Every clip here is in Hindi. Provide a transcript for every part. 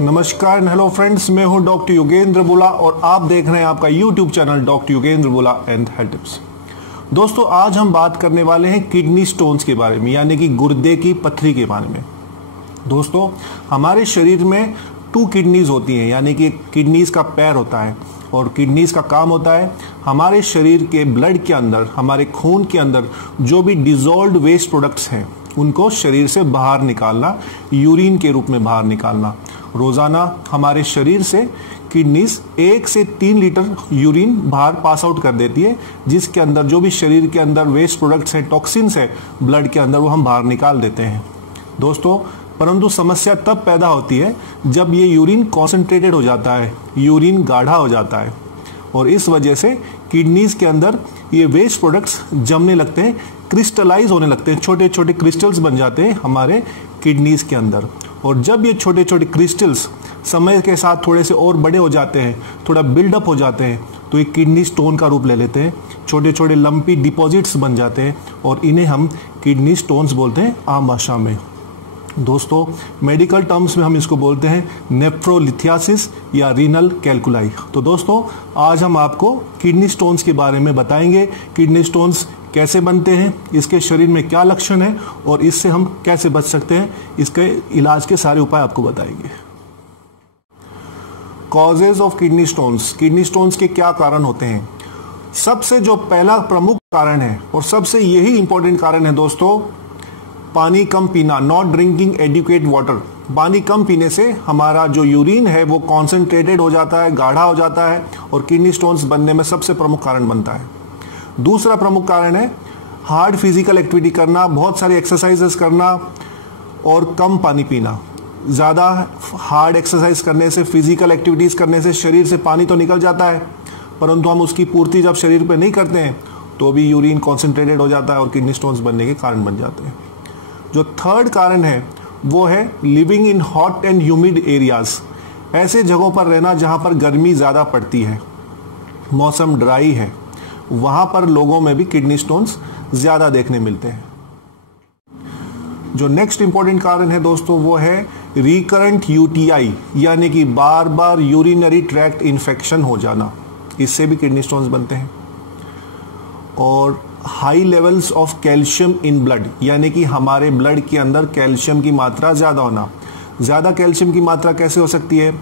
नमस्कार एंड हेलो फ्रेंड्स, मैं हूं डॉक्टर योगेंद्र बुला और आप देख रहे हैं आपका यूट्यूब चैनल डॉक्टर योगेंद्र बुला एंड हेल्थ टिप्स। दोस्तों, आज हम बात करने वाले हैं किडनी स्टोन्स के बारे में, यानी कि गुर्दे की पथरी के बारे में। दोस्तों, हमारे शरीर में 2 किडनीज होती हैं, यानी कि किडनीज का पैर होता है और किडनीज का काम होता है हमारे शरीर के ब्लड के अंदर, हमारे खून के अंदर जो भी डिजोल्व्ड वेस्ट प्रोडक्ट्स हैं उनको शरीर से बाहर निकालना, यूरिन के रूप में बाहर निकालना। रोजाना हमारे शरीर से किडनीज 1 से 3 लीटर यूरिन बाहर पास आउट कर देती है, जिसके अंदर जो भी शरीर के अंदर वेस्ट प्रोडक्ट्स हैं, टॉक्सिन्स है ब्लड के अंदर, वो हम बाहर निकाल देते हैं। दोस्तों, परंतु समस्या तब पैदा होती है जब ये यूरिन कॉन्सेंट्रेटेड हो जाता है, यूरिन गाढ़ा हो जाता है और इस वजह से किडनीज के अंदर ये वेस्ट प्रोडक्ट्स जमने लगते हैं, क्रिस्टलाइज होने लगते हैं, छोटे छोटे क्रिस्टल्स बन जाते हैं हमारे किडनीज के अंदर। और जब ये छोटे छोटे क्रिस्टल्स समय के साथ थोड़े से और बड़े हो जाते हैं, थोड़ा बिल्डअप हो जाते हैं, तो ये किडनी स्टोन का रूप ले लेते हैं, छोटे छोटे लंपी डिपॉजिट्स बन जाते हैं और इन्हें हम किडनी स्टोन्स बोलते हैं आम भाषा में। दोस्तों, मेडिकल टर्म्स में हम इसको बोलते हैं नेफ्रोलिथियासिस या रीनल कैल्कुलाई। तो दोस्तों, आज हम आपको किडनी स्टोन्स के बारे में बताएंगे, किडनी स्टोन्स कैसे बनते हैं, इसके शरीर में क्या लक्षण है और इससे हम कैसे बच सकते हैं, इसके इलाज के सारे उपाय आपको बताएंगे। Causes of kidney stones, kidney stones के क्या कारण होते हैं? सबसे जो पहला प्रमुख कारण है और सबसे यही इंपॉर्टेंट कारण है दोस्तों, पानी कम पीना, नॉट ड्रिंकिंग एडिक्वेट वाटर। पानी कम पीने से हमारा जो यूरिन है वो कॉन्सेंट्रेटेड हो जाता है, गाढ़ा हो जाता है और किडनी स्टोन्स बनने में सबसे प्रमुख कारण बनता है। दूसरा प्रमुख कारण है हार्ड फिजिकल एक्टिविटी करना, बहुत सारी एक्सरसाइजेस करना और कम पानी पीना। ज़्यादा हार्ड एक्सरसाइज करने से, फिजिकल एक्टिविटीज करने से शरीर से पानी तो निकल जाता है, परंतु हम उसकी पूर्ति जब शरीर पे नहीं करते हैं तो भी यूरिन कॉन्सेंट्रेटेड हो जाता है और किडनी स्टोन्स बनने के कारण बन जाते हैं। जो थर्ड कारण है वो है living in hot and humid areas, ऐसे जगहों पर रहना जहां पर गर्मी ज़्यादा पड़ती है, मौसम ड्राई है, वहां पर लोगों में भी किडनी स्टोन्स ज़्यादा देखने मिलते हैं। जो नेक्स्ट इंपॉर्टेंट कारण है दोस्तों वो है रिकरेंट यूटीआई, यानी कि बार बार यूरिनरी ट्रैक्ट इन्फेक्शन हो जाना, इससे भी किडनी स्टोन्स बनते हैं। और high levels of calcium in blood, यानी कि हमारे ब्लड के अंदर कैल्शियम की मात्रा ज़्यादा होना। ज़्यादा कैल्शियम की मात्रा कैसे हो सकती है?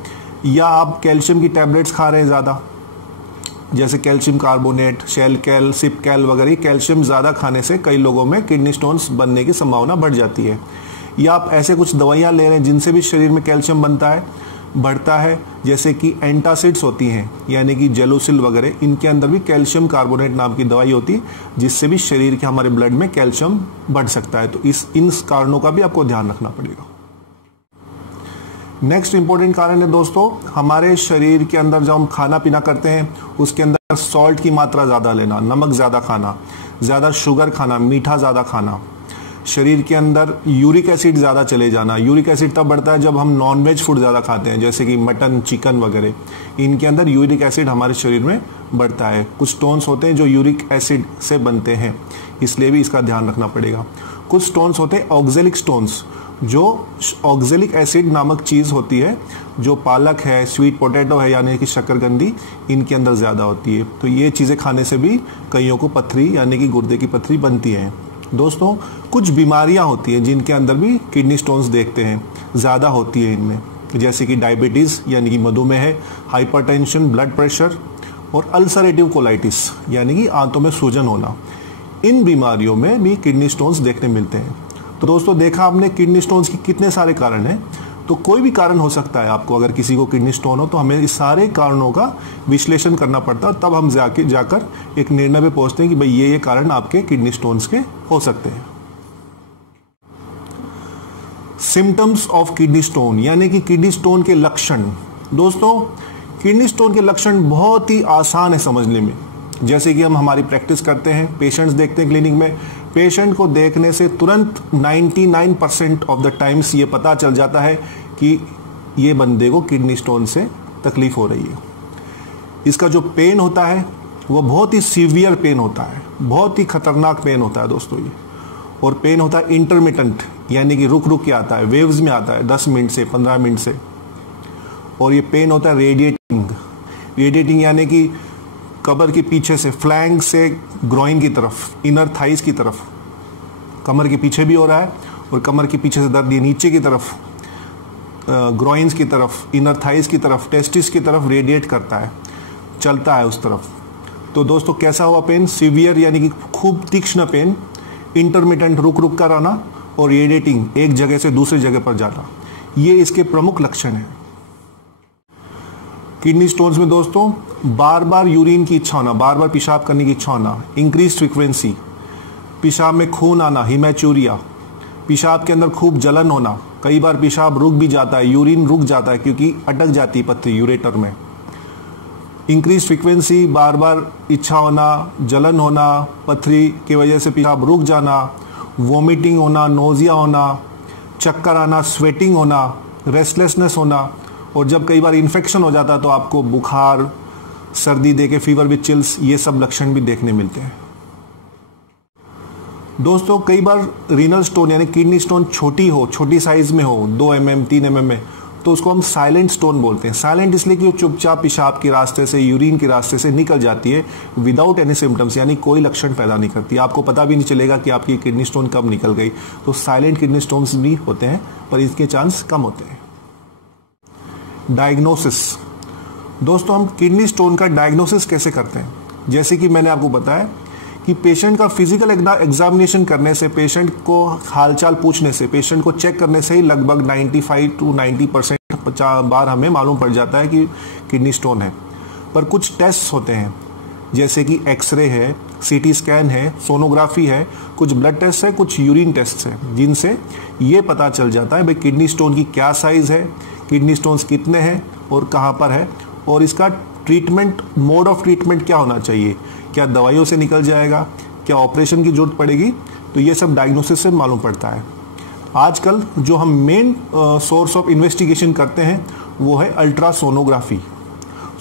या आप कैल्शियम की टैबलेट्स खा रहे हैं ज़्यादा, जैसे कैल्शियम कार्बोनेट, शेल कैल, सिप कैल वगैरह, कैल्शियम ज़्यादा खाने से कई लोगों में किडनी स्टोन्स बनने की संभावना बढ़ जाती है। या आप ऐसे कुछ दवाइयाँ ले रहे हैं जिनसे भी शरीर में कैल्शियम बढ़ता है, जैसे कि एंटासिड्स होती हैं, यानी कि जेलुसिल वगैरह, इनके अंदर भी कैल्शियम कार्बोनेट नाम की दवाई होती है जिससे भी शरीर के हमारे ब्लड में कैल्शियम बढ़ सकता है। तो इन कारणों का भी आपको ध्यान रखना पड़ेगा। नेक्स्ट इंपॉर्टेंट कारण है दोस्तों, हमारे शरीर के अंदर जब हम खाना पीना करते हैं उसके अंदर सॉल्ट की मात्रा ज़्यादा लेना, नमक ज़्यादा खाना, ज़्यादा शुगर खाना, मीठा ज़्यादा खाना, शरीर के अंदर यूरिक एसिड ज़्यादा चले जाना। यूरिक एसिड तब बढ़ता है जब हम नॉनवेज फूड ज़्यादा खाते हैं, जैसे कि मटन, चिकन वगैरह, इनके अंदर यूरिक एसिड हमारे शरीर में बढ़ता है। कुछ स्टोन्स होते हैं जो यूरिक एसिड से बनते हैं, इसलिए भी इसका ध्यान रखना पड़ेगा। कुछ स्टोन्स होते हैं ऑक्जेलिक स्टोन्स, जो ऑक्जेलिक एसिड नामक चीज़ होती है, जो पालक है, स्वीट पोटैटो है, यानी कि शकरकंदी, इनके अंदर ज़्यादा होती है। तो ये चीज़ें खाने से भी कईयों को पथरी, यानी कि गुर्दे की पथरी बनती है। दोस्तों, कुछ बीमारियां होती हैं जिनके अंदर भी किडनी स्टोन्स देखते हैं, ज़्यादा होती है इनमें, जैसे कि डायबिटीज़ यानी कि मधुमेह है, हाइपरटेंशन, ब्लड प्रेशर और अल्सरेटिव कोलाइटिस, यानी कि आंतों में सूजन होना। इन बीमारियों में भी किडनी स्टोन्स देखने मिलते हैं। तो दोस्तों, देखा आपने किडनी स्टोन्स के कितने सारे कारण हैं। तो कोई भी कारण हो सकता है आपको, अगर किसी को किडनी स्टोन हो तो हमें इस सारे कारणों का विश्लेषण करना पड़ता है, तब हम जाकर एक निर्णय पे पहुंचते हैं कि भाई ये कारण आपके किडनी स्टोन्स के हो सकते हैं। सिम्टम्स ऑफ किडनी स्टोन, यानी कि किडनी स्टोन के लक्षण। दोस्तों, किडनी स्टोन के लक्षण बहुत ही आसान है समझने में। जैसे कि हम हमारी प्रैक्टिस करते हैं, पेशेंट्स देखते हैं क्लिनिक में, पेशेंट को देखने से तुरंत 99% ऑफ द टाइम्स ये पता चल जाता है कि ये बंदे को किडनी स्टोन से तकलीफ हो रही है। इसका जो पेन होता है वो बहुत ही सीवियर पेन होता है, बहुत ही खतरनाक पेन होता है दोस्तों ये। और पेन होता है इंटरमिटेंट, यानी कि रुक रुक के आता है, वेव्स में आता है, 10 मिनट से 15 मिनट से। और ये पेन होता है रेडिएटिंग। रेडिएटिंग यानी कि कमर के पीछे से, फ्लैंक से ग्रोइन की तरफ, इनर थाइस की तरफ, कमर के पीछे भी हो रहा है और कमर के पीछे से दर्द ये नीचे की तरफ, ग्रोइंस की तरफ, इनर थाइस की तरफ, टेस्टिस की तरफ रेडिएट करता है, चलता है उस तरफ। तो दोस्तों कैसा हुआ पेन? सीवियर यानी कि खूब तीक्ष्ण पेन, इंटरमिटेंट रुक रुक कर आना, और रेडिएटिंग एक जगह से दूसरी जगह पर जाना, ये इसके प्रमुख लक्षण हैं। किडनी स्टोन्स में दोस्तों बार बार यूरिन की इच्छा होना, बार बार पेशाब करने की इच्छा होना, इंक्रीज फ्रीक्वेंसी, पेशाब में खून आना, हिमैचूरिया, पेशाब के अंदर खूब जलन होना, कई बार पेशाब रुक भी जाता है, यूरिन रुक जाता है क्योंकि अटक जाती है पथरी यूरेटर में। इंक्रीज फ्रीक्वेंसी, बार बार इच्छा होना, जलन होना, पथरी की वजह से पेशाब रुक जाना, वोमिटिंग होना, नोजिया होना, चक्कर आना, स्वेटिंग होना, रेस्टलेसनेस होना, और जब कई बार इन्फेक्शन हो जाता है तो आपको बुखार, सर्दी देके, फीवर विद चिल्स, ये सब लक्षण भी देखने मिलते हैं। दोस्तों कई बार रीनल स्टोन यानी किडनी स्टोन छोटी हो, छोटी साइज में हो, 2 mm 3 mm में, तो उसको हम साइलेंट स्टोन बोलते हैं। साइलेंट इसलिए कि वो चुपचाप पेशाब के रास्ते से, यूरिन के रास्ते से निकल जाती है विदाउट एनी सिम्टम्स, यानी कोई लक्षण पैदा नहीं करती, आपको पता भी नहीं चलेगा कि आपकी किडनी स्टोन कब निकल गई। तो साइलेंट किडनी स्टोन्स भी होते हैं पर इसके चांस कम होते हैं। डायग्नोसिस, दोस्तों हम किडनी स्टोन का डायग्नोसिस कैसे करते हैं? जैसे कि मैंने आपको बताया कि पेशेंट का फिजिकल एग्जामिनेशन करने से, पेशेंट को हालचाल पूछने से, पेशेंट को चेक करने से ही लगभग 95 to 90% बार हमें मालूम पड़ जाता है कि किडनी स्टोन है। पर कुछ टेस्ट होते हैं जैसे कि एक्सरे है, सीटी स्कैन है, सोनोग्राफी है, कुछ ब्लड टेस्ट है, कुछ यूरिन टेस्ट है, जिनसे ये पता चल जाता है भाई किडनी स्टोन की क्या साइज है, किडनी स्टोन्स कितने हैं और कहाँ पर है, और इसका ट्रीटमेंट, मोड ऑफ ट्रीटमेंट क्या होना चाहिए, क्या दवाइयों से निकल जाएगा, क्या ऑपरेशन की जरूरत पड़ेगी, तो ये सब डायग्नोसिस से मालूम पड़ता है। आजकल जो हम मेन सोर्स ऑफ इन्वेस्टिगेशन करते हैं वो है अल्ट्रासोनोग्राफी।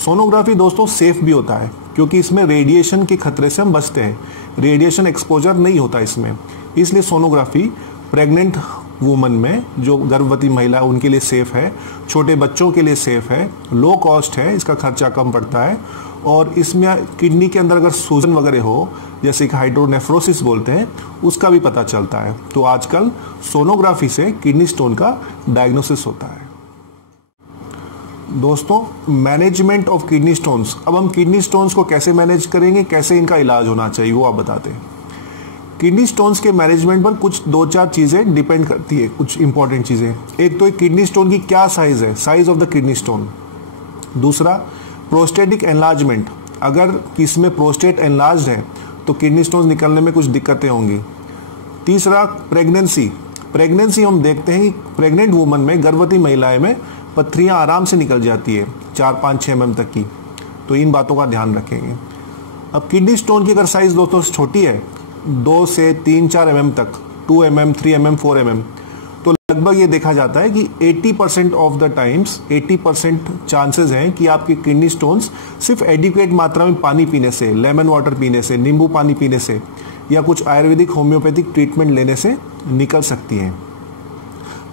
सोनोग्राफी दोस्तों सेफ भी होता है क्योंकि इसमें रेडिएशन के खतरे से हम बचते हैं, रेडिएशन एक्सपोजर नहीं होता इसमें, इसलिए सोनोग्राफी प्रेग्नेंट वुमन में, जो गर्भवती महिला है उनके लिए सेफ है, छोटे बच्चों के लिए सेफ है, लो कॉस्ट है, इसका खर्चा कम पड़ता है, और इसमें किडनी के अंदर अगर सूजन वगैरह हो, जैसे कि हाइड्रोनेफ्रोसिस बोलते हैं, उसका भी पता चलता है। तो आजकल सोनोग्राफी से किडनी स्टोन का डायग्नोसिस होता है। दोस्तों मैनेजमेंट ऑफ किडनी स्टोन्स, अब हम किडनी स्टोन्स को कैसे मैनेज करेंगे, कैसे इनका इलाज होना चाहिए वो आप बताते हैं। किडनी स्टोन्स के मैनेजमेंट पर कुछ 2-4 चीजें डिपेंड करती है, कुछ इंपॉर्टेंट चीजें। एक तो किडनी स्टोन की क्या साइज है, size of the kidney stone. दूसरा प्रोस्टेटिक एनलार्जमेंट, अगर किसमें प्रोस्टेट एनलार्ज है तो किडनी स्टोन निकलने में कुछ दिक्कतें होंगी। तीसरा प्रेगनेंसी, प्रेगनेंसी हम देखते हैं कि प्रेग्नेंट वुमन में, गर्भवती महिलाएं में पथरियां आराम से निकल जाती है 4-5-6 mm तक की, तो इन बातों का ध्यान रखेंगे। अब किडनी स्टोन की अगर साइज दोस्तों छोटी है 2 से 3-4 mm तक, 2 mm 3 mm 4 mm, तो लगभग ये देखा जाता है कि 80% ऑफ द टाइम्स 80% चांसेस हैं कि आपके किडनी स्टोन्स सिर्फ एडिक्वेट मात्रा में पानी पीने से, लेमन वाटर पीने से, नींबू पानी पीने से, या कुछ आयुर्वेदिक होम्योपैथिक ट्रीटमेंट लेने से निकल सकती हैं।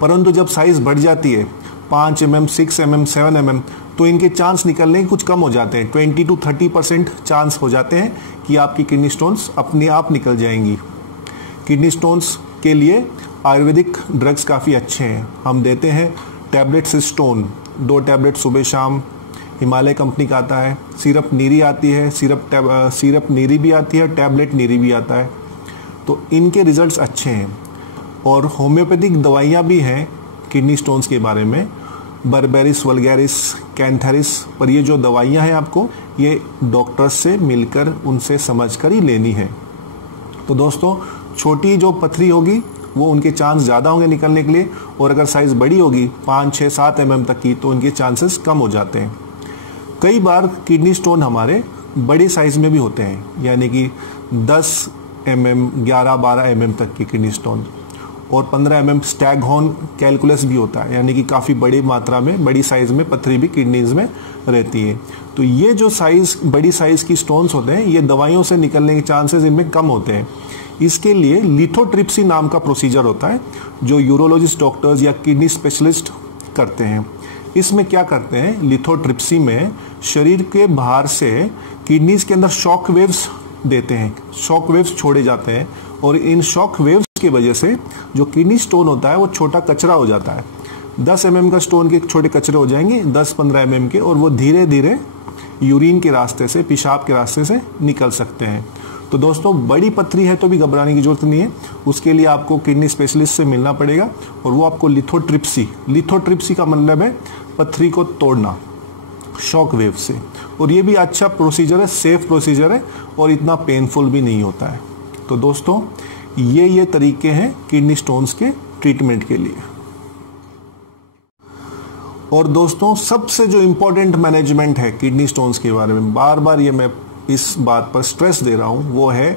परंतु जब साइज बढ़ जाती है 5 mm 6 mm 7 mm, तो इनके चांस निकलने कुछ कम हो जाते हैं, 20 to 30% चांस हो जाते हैं कि आपकी किडनी स्टोन्स अपने आप निकल जाएंगी। किडनी स्टोन्स के लिए आयुर्वेदिक ड्रग्स काफ़ी अच्छे हैं, हम देते हैं टैबलेट सिस्टोन, 2 टैबलेट सुबह शाम, हिमालय कंपनी का आता है, सिरप नीरी आती है, सिरप नीरी भी आती है, टैबलेट नीरी भी आता है, तो इनके रिजल्ट्स अच्छे हैं। और होम्योपैथिक दवाइयाँ भी हैं किडनी स्टोन्स के बारे में, बर्बेरिस वल्गैरिस, कैंथेरिस, पर ये जो दवाइयाँ हैं आपको ये डॉक्टर्स से मिलकर उनसे समझकर ही लेनी है। तो दोस्तों छोटी जो पथरी होगी वो उनके चांस ज़्यादा होंगे निकलने के लिए, और अगर साइज़ बड़ी होगी 5, 6, 7 mm तक की, तो उनके चांसेस कम हो जाते हैं। कई बार किडनी स्टोन हमारे बड़े साइज़ में भी होते हैं, यानी कि 10 mm 11-12 mm तक की किडनी स्टोन, और 15 mm स्टैगहॉर्न कैलकुलस भी होता है, यानी कि काफ़ी बड़ी मात्रा में, बड़ी साइज़ में पथरी भी किडनीज में रहती है। तो ये जो साइज़, बड़ी साइज़ की स्टोन्स होते हैं, ये दवाइयों से निकलने के चांसेस इनमें कम होते हैं। इसके लिए लिथोट्रिप्सी नाम का प्रोसीजर होता है जो यूरोलॉजिस्ट डॉक्टर्स या किडनी स्पेशलिस्ट करते हैं। इसमें क्या करते हैं, लिथोट्रिप्सी में शरीर के बाहर से किडनीज के अंदर शॉक वेव्स देते हैं, शॉक वेव्स छोड़े जाते हैं और इन शॉक वेव्स की वजह से जो किडनी स्टोन होता है वो छोटा कचरा हो जाता है। 10 mm का स्टोन के छोटे कचरे हो जाएंगे 10-15 mm के, और वो धीरे धीरे यूरिन के रास्ते से, पेशाब के रास्ते से निकल सकते हैं। तो दोस्तों बड़ी पथरी है तो भी घबराने की जरूरत नहीं है, उसके लिए आपको किडनी स्पेशलिस्ट से मिलना पड़ेगा और वो आपको लिथोट्रिप्सी का मतलब है पथरी को तोड़ना शॉक वेव से, और ये भी अच्छा प्रोसीजर है, सेफ प्रोसीजर है और इतना पेनफुल भी नहीं होता है। तो दोस्तों ये तरीके हैं किडनी स्टोन्स के ट्रीटमेंट के लिए। और दोस्तों सबसे जो इंपॉर्टेंट मैनेजमेंट है किडनी स्टोन्स के बारे में, बार बार ये मैं इस बात पर स्ट्रेस दे रहा हूं, वो है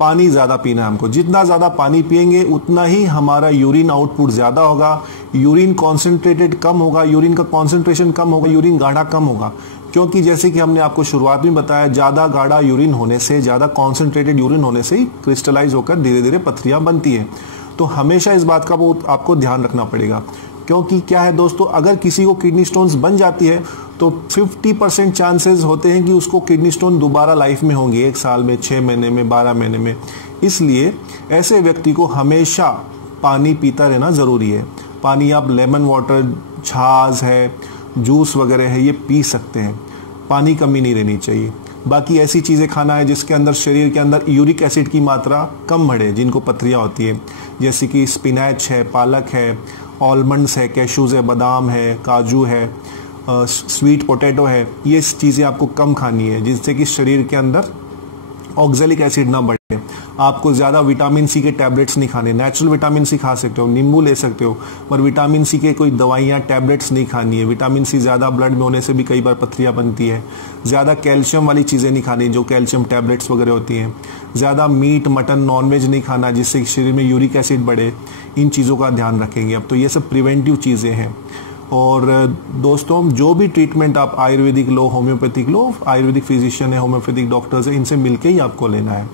पानी ज्यादा पीना है हमको। जितना ज्यादा पानी पिएंगे उतना ही हमारा यूरिन आउटपुट ज्यादा होगा, यूरिन कॉन्सेंट्रेटेड कम होगा, यूरिन का कॉन्सेंट्रेशन कम होगा, यूरिन गाढ़ा कम होगा। क्योंकि जैसे कि हमने आपको शुरुआत में बताया, ज्यादा गाढ़ा यूरिन होने से, ज्यादा कॉन्सेंट्रेटेड यूरिन होने से ही क्रिस्टलाइज होकर धीरे धीरे पथरियां बनती है। तो हमेशा इस बात का आपको ध्यान रखना पड़ेगा, क्योंकि क्या है दोस्तों, अगर किसी को किडनी स्टोन्स बन जाती है तो 50% चांसेस होते हैं कि उसको किडनी स्टोन दोबारा लाइफ में होंगे, 1 साल में, 6 महीने में, 12 महीने में। इसलिए ऐसे व्यक्ति को हमेशा पानी पीता रहना जरूरी है। पानी आप लेमन वाटर, छाछ है, जूस वगैरह है, ये पी सकते हैं। पानी कमी नहीं रहनी चाहिए। बाकी ऐसी चीज़ें खाना है जिसके अंदर शरीर के अंदर यूरिक एसिड की मात्रा कम बढ़े, जिनको पथरियाँ होती है, जैसे कि स्पिनच है, पालक है, आलमंड्स है, कैशूज़ है, बादाम है, काजू है, स्वीट पोटैटो है। ये चीज़ें आपको कम खानी है जिससे कि शरीर के अंदर ऑक्जेलिक एसिड ना बढ़े। आपको ज़्यादा विटामिन सी के टैबलेट्स नहीं खाने। नेचुरल विटामिन सी खा सकते हो, नींबू ले सकते हो, पर विटामिन सी के कोई दवाइयाँ, टैबलेट्स नहीं खानी है। विटामिन सी ज़्यादा ब्लड में होने से भी कई बार पथरियाँ बनती है। ज़्यादा कैल्शियम वाली चीज़ें नहीं खानी, जो कैल्शियम टैबलेट्स वगैरह होती हैं। ज़्यादा मीट, मटन, नॉनवेज नहीं खाना जिससे शरीर में यूरिक एसिड बढ़े। इन चीज़ों का ध्यान रखेंगे। अब तो ये सब प्रिवेंटिव चीज़ें हैं। और दोस्तों जो भी ट्रीटमेंट आप आयुर्वेदिक लो, होम्योपैथिक लो, आयुर्वेदिक फिजिशियन है, होम्योपैथिक डॉक्टर्स है, इनसे मिलके ही आपको लेना है।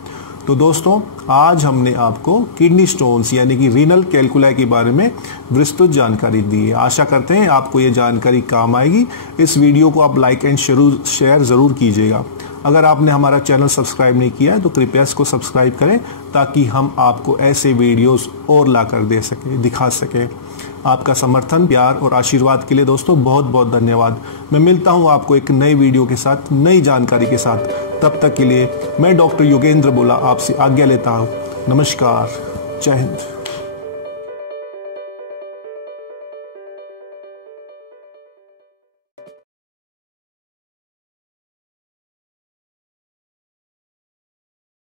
तो दोस्तों आज हमने आपको किडनी स्टोन्स यानी कि रीनल कैलकुलाई के बारे में विस्तृत जानकारी दी है। आशा करते हैं आपको ये जानकारी काम आएगी। इस वीडियो को आप लाइक एंड शेयर ज़रूर कीजिएगा। अगर आपने हमारा चैनल सब्सक्राइब नहीं किया है तो कृपया इसको सब्सक्राइब करें, ताकि हम आपको ऐसे वीडियोस और ला कर दे सकें, दिखा सकें। आपका समर्थन, प्यार और आशीर्वाद के लिए दोस्तों बहुत बहुत धन्यवाद। मैं मिलता हूं आपको एक नई वीडियो के साथ, नई जानकारी के साथ। तब तक के लिए मैं डॉक्टर योगेंद्र बोला आपसे आज्ञा लेता हूं। नमस्कार, जय हिंद।